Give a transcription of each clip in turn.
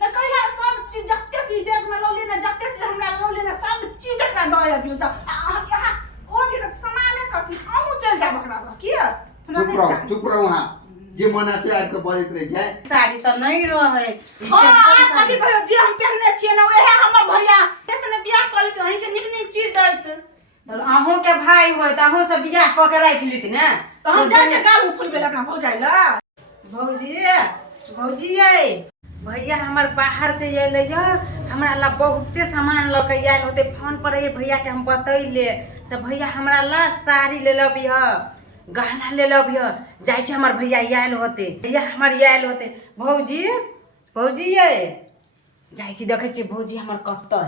ना कहला सब चीज जत्ते चीज बैग में लो लेना जत्ते चीज हमरा लो लेना सब चीज एकरा दय अबियो जा यहाँ ओ भी सामाने कथि अहू चल जा बकरा की चुप रहो हां जे मना से आपके बजत रहे छै साड़ी त नहीं रहे हां कथि कहियो जे हम पहनने छिए ना ओहे हमर भैया कैसे बियाह करी त अही के निक निक चीज दैत अहूं के भाई होय त अहूं से बियाह क के राख लीत ने त हम जा के गाल फुल बेला अपना भौजाई ल भौजी ये भैया हमर बाहर से अइले ज हमरा ला बहुते सामान ल के आइल होते फोन पर ये भैया के हम बतैले से भैया हमरा ला साड़ी ले लबी ह गहना ले लबी ह जाय छै हमर भैया आइल होते भैया हमर आइल होते भौजी ये जाय छी देखे छी भौजी हमर कत्ता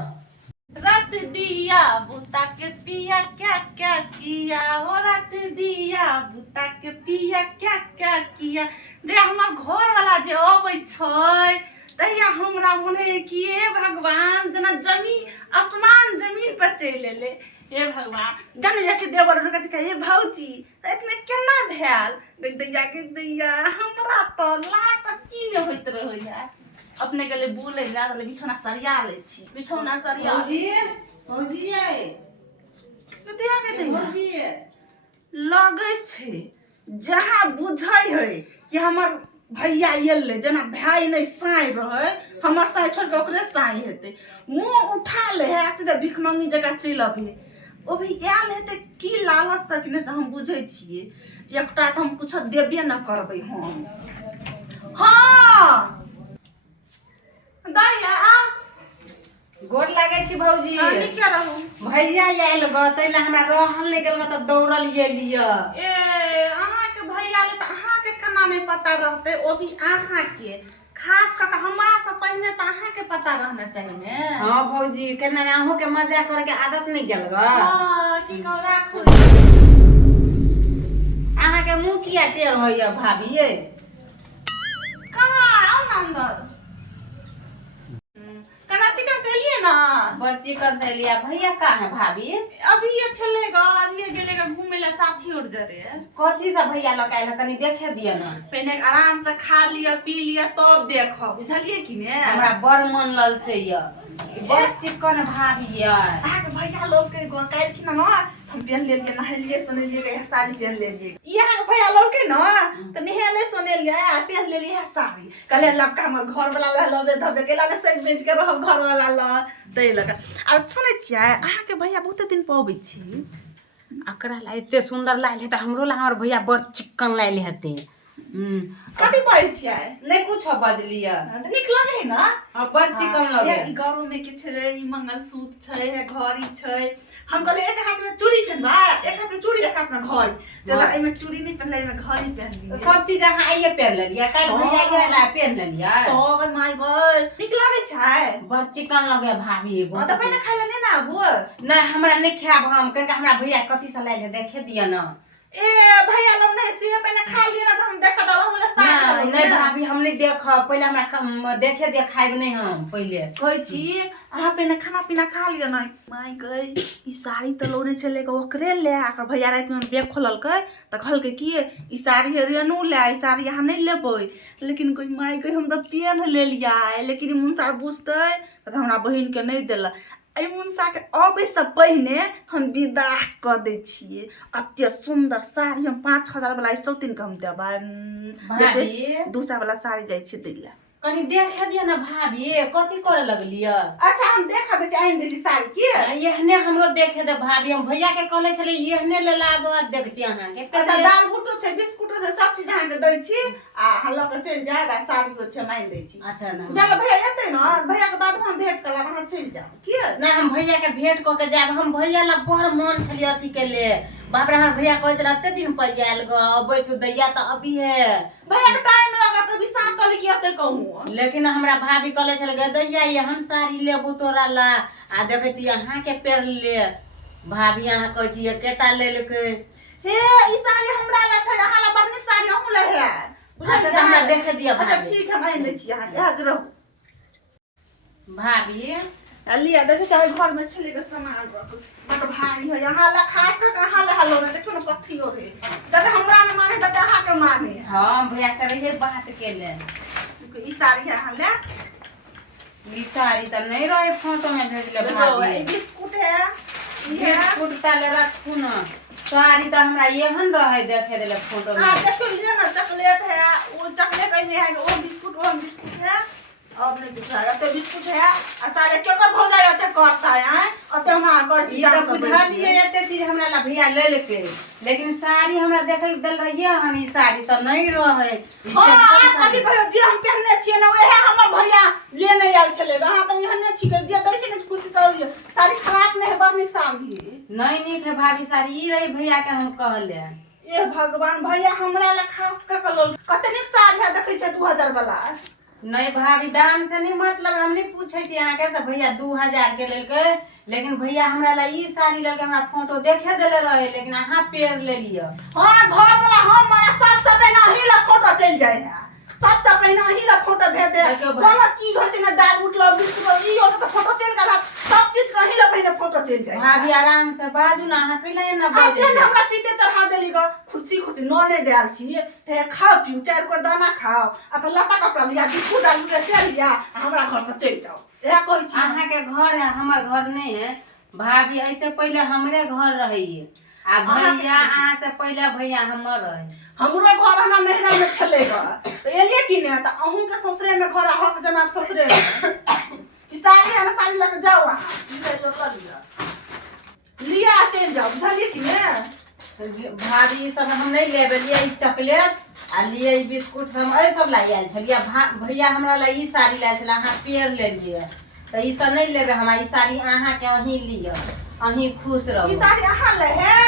रात दिया बुता के पिया क्या क्या किया हो रात दिया बुता के पिया क्या क्या किया जे हमर घर वाला जे अबै छै तहिया हमरा मोने कि हे भगवान जना जमीन आसमान जमीन पर चल एले हे भगवान जन जैसे देवर कहते के हे भौजी इतने केना भेल दैया हमरा तो लाश की ने होइत रहैया अपने के लिए बोले जा ले बिछौना सरिया ले छी बिछौना सरिया भौजी ये कतिया के दैया भौजी लगे छै जहां बुझै है कि हमर भैया एले जना भाई नहीं साई रहे हमर साई छोड़ के ओकरे साई हेते मुंह उठा ले है सीधे भिख मंगी जगह चल अबे ओ भी आयल हेते की लालच सकने से हम बुझै छिए एकटा त हम कुछ देबे न करबै हम हां दैया गोर लागे छी भौजी नहीं क्या रहू भैया आइल ग तैला हमरा रहल नहीं गेल त दौड़ल ये लिया ए अहाँ के भैया ले त अहाँ के केना नहीं पता रहते ओ भी अहाँ के खास कर हमरा से पहले त अहाँ के पता रहना चाहिए ने हां भौजी केना अहू के मजाक करे के आदत नहीं गेल ग हां की कह राखू अहाँ के मुंह किया टेढ़ होइया भाभी ये कहां आओ ना अंदर कना चिकन से लिए ना बड़ चिकन से लिया भैया कहाँ है भाभी अभी ये चलेगा अभी ये गेलेगा घूमे ला साथी और जरे कथी से भैया लकाइल कनी देखे दिया ना पहले आराम से खा लिया पी लिया तब देखो बुझलिए कि ने हमरा बड़ मन ललचैया बड़ चिकन भाभी है आ के भैया लोग के काल कि ना हम पहन ले लिए नहलिए सोने लिए साड़ी पहन ले लिए यहाँ के भैया लोग के ना तो नहले सोने लिए आ पहन ले लिए साड़ी कहले लबका हमर घर वाला ला लबे धबे केला ने सज बेच के रहब घर वाला ला दे लगा आ सुनै छियै अहाँ के भैया बहुते दिन पबै छी अकरा ला एते सुंदर लागले त हमरो ला हमर भैया बड़ चिकन लागले हते कथी पढ़ै छियै नहीं कुछ बजलिया त नीक लगे है ना बड़ चिकन लगे ई गरम में के छले ई मंगलसूत्र छै है घड़ी छै हम कहले एक हाथ में चूड़ी पहनबा एक हाथ में चूड़ी एक हाथ में घड़ी जदा एमे चूड़ी नहीं पहनले एमे घड़ी पहन ली सब चीज अहाँ आइए पहन लेलिया काल भैया ये ला पहन लेलिया तो माय गॉड नीक लगे छै बड़ चिकन लगे भाभी त पहले खाइ ले ना आबो नहीं हमरा नहीं खाब हम कनका हमरा भैया कथी से लाइले देखे दिया ना ए भैया लोग नहीं से पहले खा लिया ना तो हम देखा दब हम साथ नहीं भाभी हम नहीं देख पहले हमरा देखे दे खाइब नहीं हम पहले कहै छी अहाँ पहले खाना पीना खा लिया ना माय गॉड ई साड़ी त लोने चले के ओकरे ले आकर भैया रात में बैग खोलल के त कहल के की ई साड़ी रेनू ले ई साड़ी यहाँ नहीं लेबै लेकिन कोई माय गॉड हम त पेन ले लिया लेकिन मुंसा बुझते त हमरा बहिन के नहीं देला आई मुंसा के अबे से पहले हम विदा क दे छिए अत्य सुंदर साड़ी हम 5,000 वाला सब दिन हम देबा भाभी दूसरा वाला साड़ी जाय छी दैला कनी देखे दिया ना भाभी कथी करे लगलिया अच्छा हम देखा दे आइन दे साड़ी के एहने हमरो देखे दे भाभी हम भैया के कहले छले एहने ले लाब देख छी अहाँ के अच्छा दाल बूटो छै बिस्कुटो छै सब चीज अहाँ के दै छी आ हल्ला के चल जाएगा साड़ी को छै माइन दै छी अच्छा ना चल भैया एतै ना भैया के बाद हम भेंट करला वहां चल जाओ की ना हम भैया के भेंट क के जाब हम भैया ला बड़ मन छलिए अथी के ले बाप रे हमर भैया कहै छला एते दिन पर आयल ग अबै छु दैया त अभी है भैया के टाइम लगा त विशाल कल की एतै कहूं लेकिन हमरा भाभी कहले छले ग दैया एहन साड़ी लेबू तोरा ला आ देखे छी अहाँ के पेड़ ले भाभी अहाँ कहै छी एकेटा ले लेके हे ई साड़ी हमरा ला छै अहाँ ला बड़ नीक साड़ी अहू ले है अच्छा त हमरा देखे दिया अच्छा भाभी ठीक है माइन दै छी अहाँ के हाजिर रहू भाभी लिया देखे चाहे घर में छले के सामान रख बट भारी है यहाँ ला खास कर कहां ला हलो रे देखो ना कथी हो रे जब हमरा ने माने त अहाँ के माने हां भैया से रहे बात के ले ई साड़ी यहाँ ले साड़ी तो नहीं रहे फोटो में भेजले देखो भाभी ये बिस्कुट है ये बिस्कुट ताले रखू न साड़ी तो हमरा एहन रहे देखे देले फोटो में देख लीजिए ना चॉकलेट है वो चॉकलेट है वो बिस्कुट है अब नहीं दिख रहा है तो बिस्कुट है आ सारे क्यों कर भौ जाए अते करता है अते हमरा कर छी ये तो बुझलिए एते चीज हमरा ला भैया ले लेके लेकिन साड़ी हमरा देखल दल रहिए हनी साड़ी तो नहीं रहे हां कथि कहियो जे हम पहनने छिए ना ओहे हमर भैया लेने आयल छले हां तो एहने छी के जे दै छी ने खुशी करलिए साड़ी खराब नहीं है बड़ निक साड़ी नहीं नीक है भाभी साड़ी ई रही भैया के हम कहले ए भगवान भैया हमरा ला खास का कलर कते निक साड़ी है देखै छै 2000 वाला नहीं भाभी दाम से नहीं मतलब हम नहीं पूछे छी यहाँ के सब भैया 2000 के लेके लेकिन भैया हमरा ला ई साड़ी लेके हमरा फोटो देखे देले रहे लेकिन अहाँ पेड़ ले लियो हां घर वाला हम सबसे पहले ही ला फोटो चल जाए है सबसे पहले ही ला फोटो भेज दे कोनो चीज होय छै ना डाल उठलो बिस्कुट ई हो तो फोटो चल गेला सब चीज कहीं ला पहले फोटो चल जाए भाभी आराम से बाजू ना अहाँ कैला ना बाजू हमरा पीते चढ़ा देली ग खुशी नने देल छी ते खाओ पियो चार को दाना खाओ अपन लता कपड़ा लिया बिस्कुट डाल के चल लिया हमरा घर से चल जाओ एहा कहै छी अहाँ के घर है हमर घर नहीं है भाभी ऐसे पहले हमरे घर रहिए आ भैया अहाँ से पहले भैया हमर रहे हमरो घर हमरा नहरा में छले ग तो एलिए कि ने त अहूं के ससुरे में घर हक जनाब ससुरे में ई साड़ी है ना साड़ी लेके जाओ अहाँ ले लिया लिया चल जाओ बुझलिए कि ने भाभी सब हम नहीं लेबे लिए ई चॉकलेट आ लिए ई बिस्कुट सब ए सब लाई आयल छलिए भैया हमरा ला ई साड़ी लायल छला अहाँ पेड़ ले लिए त ई सब नहीं लेबे हमरा ई साड़ी अहाँ के अहीं लियो अहीं खुश रहो ई साड़ी अहाँ ले है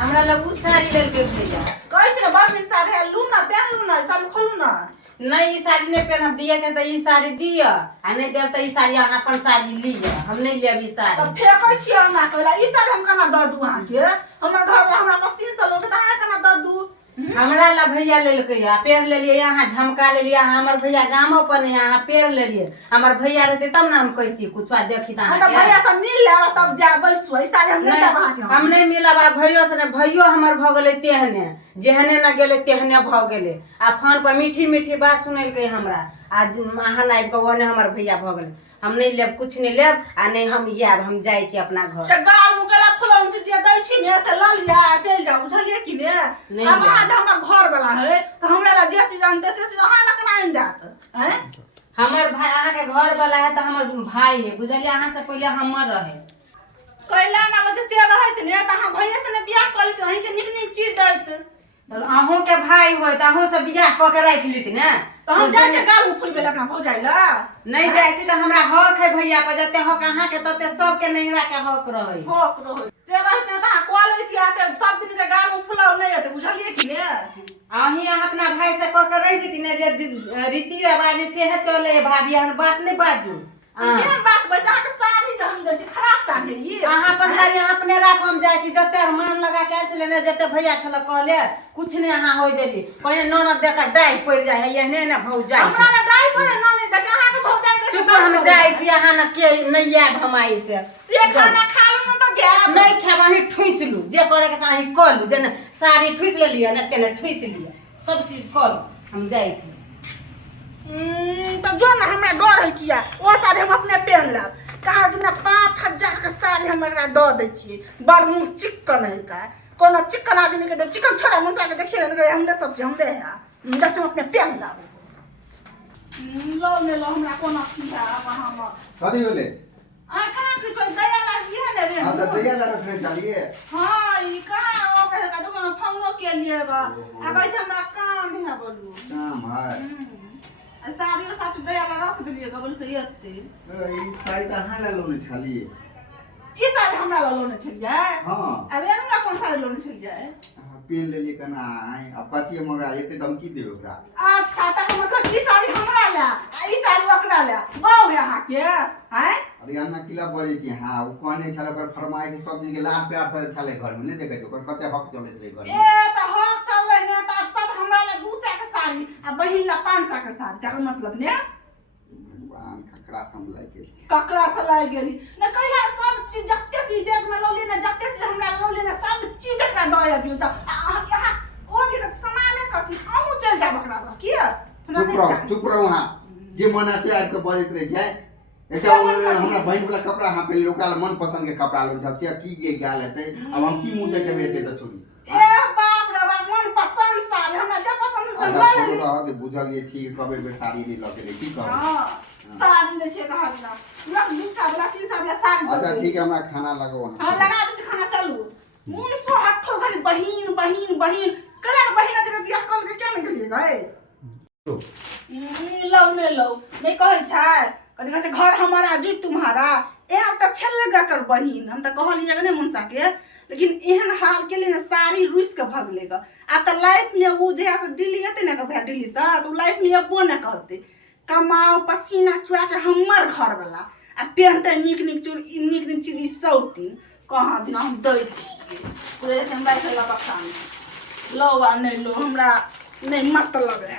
हमरा ला उ साड़ी लेल के भैया कहै छै बड़ निक साड़ी है लू ना पहन लू ना साड़ी खोलू ना नहीं ई साड़ी नहीं पहनब दिए के त ई साड़ी दियो आ नहीं देब त ई साड़ी अहाँ अपन साड़ी लियो हम नहीं लेब ई साड़ी तब फेकै छी हमरा कहला ई साड़ी हम केना दऽ दू अहाँ के हमरा घर पे हमरा मशीन से लोग अहाँ केना दऽ दू हमरा ला भैया लेलकै या पेड़ ले लिए यहाँ झमका ले लिया हमर भैया गामो पर नहीं यहाँ पेड़ ले लिए हमर भैया रहते तब ना हम कहती कुछ देखी त हां त भैया सब मिल लेबा तब जा बैसु ई साड़ी हम नहीं देब अहाँ के हम नहीं मिलब भैयो से भैयो हमर भ गेले तेहने जेहने न गेले तेहने भ गेले आ फोन पर मीठी मीठी बात सुनेलकै हमरा आज अहाँ लाइव के ओने हमर भैया भ गेले हम नहीं लेब कुछ नहीं लेब आ नहीं हम याब हम जाय छी अपना घर त गाल मुकेला फुलौन छी जे दै छी ने से ल लिया चल जाओ बुझलिए कि ने अब आज हमर घर वाला है त हमरा ला जे चीज आनते से चीज अहाँ ला केना आइन देत हैं हमर भाई अहाँ के घर वाला है त हमर भाई है बुझलिए अहाँ से पहले हमर रहे कैला ना वजह से रहत ने त अहाँ भैया से ने बियाह कर ली अहीं के निक निक चीज दैत अहूं के भाई होय त अहूं से बियाह क के राख लीती ने त हम जाय छै गाल फुल बेला अपना भौजाई ला नहीं जाय छी त हमरा हक है भैया पर जते हक अहाँ के तते सब के नहिरा के हक रहे हक रहे से रहत ने त अहाँ कॉल होती आते सब दिन के गाल फुलाव नहीं आते बुझलिए कि ने अहीं अपना भाई से क के रह जती ने जे रीति रिवाज से है चले भाभी हम बात नहीं बाजू केहन बात बचा के साड़ी जे हम दै छी खराब साड़ी ई अहाँ अपन साड़ी अपने राख हम जाय छी जते मान लगा के चले ने जते भैया छल कहले कुछ नहीं अहाँ होय देली कहे ननद देख डाई पड़ जाय है एहने ने भौजाई हमरा ना डाई पड़े ननद देख अहाँ के भौजाई देख चुप हम जाय छी अहाँ न के नहीं आब हम आई से ये खाना खा लो न त जाब नहीं खाब अहीं ठुस लू जे करे के अहीं क लू जे साड़ी ठुस ले लियो ने तेने ठुस लियो सब चीज कर हम जाय छी तो जो ना हमरा डर है किया ओ साड़ी हम अपने पहन लेब कहा दिन 5000 के साड़ी हम एकरा द दै छी बड़ मुंह चिकन है का कोनो चिकन आदमी के देब चिकन छोड़ा मुंह के देखिए ने हमरे सब छै हमरे है दस हम अपने पहन लेब लो ने लो हमरा कोनो की है अब हम कथी भेले आ कहां की कोई दया लागी है रे हां त दया ला रखने चलिए हां ई कहां ओ का दुकान फोनो के लिएगा आ कहै छै हमरा काम है बोलू काम है साड़ी और साथ दया ला रख दिलिए गबल से एते ई साड़ी त अहाँ ला लोने छलिए ई साड़ी हमरा ला लोने छलिए हां अरे हमरा कौन साड़ी लोने छलिए पेन ले लिए कना आई अब कथी मगरा एते धमकी देबे ओकरा अच्छा त मतलब ई साड़ी हमरा ला आ ई साड़ी ओकरा ला गाँव है अहाँ के हैं अरे अन्ना किला बजे छी हां उ कहने छले ओकर फरमाइश सब दिन के लाड प्यार से छले घर में नहीं देखे ओकर कते हक चले छले घर में ए त हक चले ने त सब हमरा ला 200 के साड़ी आ बहिन ला 500 के साड़ी तकर मतलब ने भगवान खकरा समलाइ के ककरा से लाई गेली न कहला सब चीज जत्ते चीज बैग में लो लेना जत्ते चीज हमरा लो लेना सब चीज एकरा दय अबियो जा यहाँ ओ भी के सामाने कथी अहू चल जा बकरा की चुप रहो हां जे मना से आब के बजत रहे छै ऐसे हमरा बहन वाला कपड़ा हाँ पहले ओकरा मन पसंद के कपड़ा लो झसिया की गे गाल हेतै अब हम की मुंह देखे बेते त छोड़ी ए बाप रे बाप मन पसंद साड़ी हमरा जे पसंद से अच्छा ले छोड़ो रह दे बुझल ये ठीक कबे बेर साड़ी नहीं लगे ले की कहब हां साड़ी ने से कहा ना पूरा 2 साबला 3 साबला साड़ी अच्छा ठीक है हमरा खाना लगाओ ना हां लगा दे खाना चलू मुन सो हट्ठो घरी बहिन बहिन बहिन कला बहिन जरे बियाह कल के क्या न गेलिए गए लो नहीं कहे छै कथि कहै छै घर हमारा जी तुम्हारा यहाँ तक छलेगा कर बहिन हम तो कहलिए कि नहीं मुनसा के लेकिन एहन हाल के लिए सारी रुस के भगलेगा अब तो लाइफ में वो जहाँ से दिल्ली आते ना भाई दिल्ली से तो लाइफ में अबो न करते कमाओ पसीना चुआ के हमर घर वाला आ पहनते निक निक चीज सौती कहाँ दिन हम दै छियै पूरे से हम बैठे ला बक्सा में लो आ नहीं लो हमरा नहीं मतलब है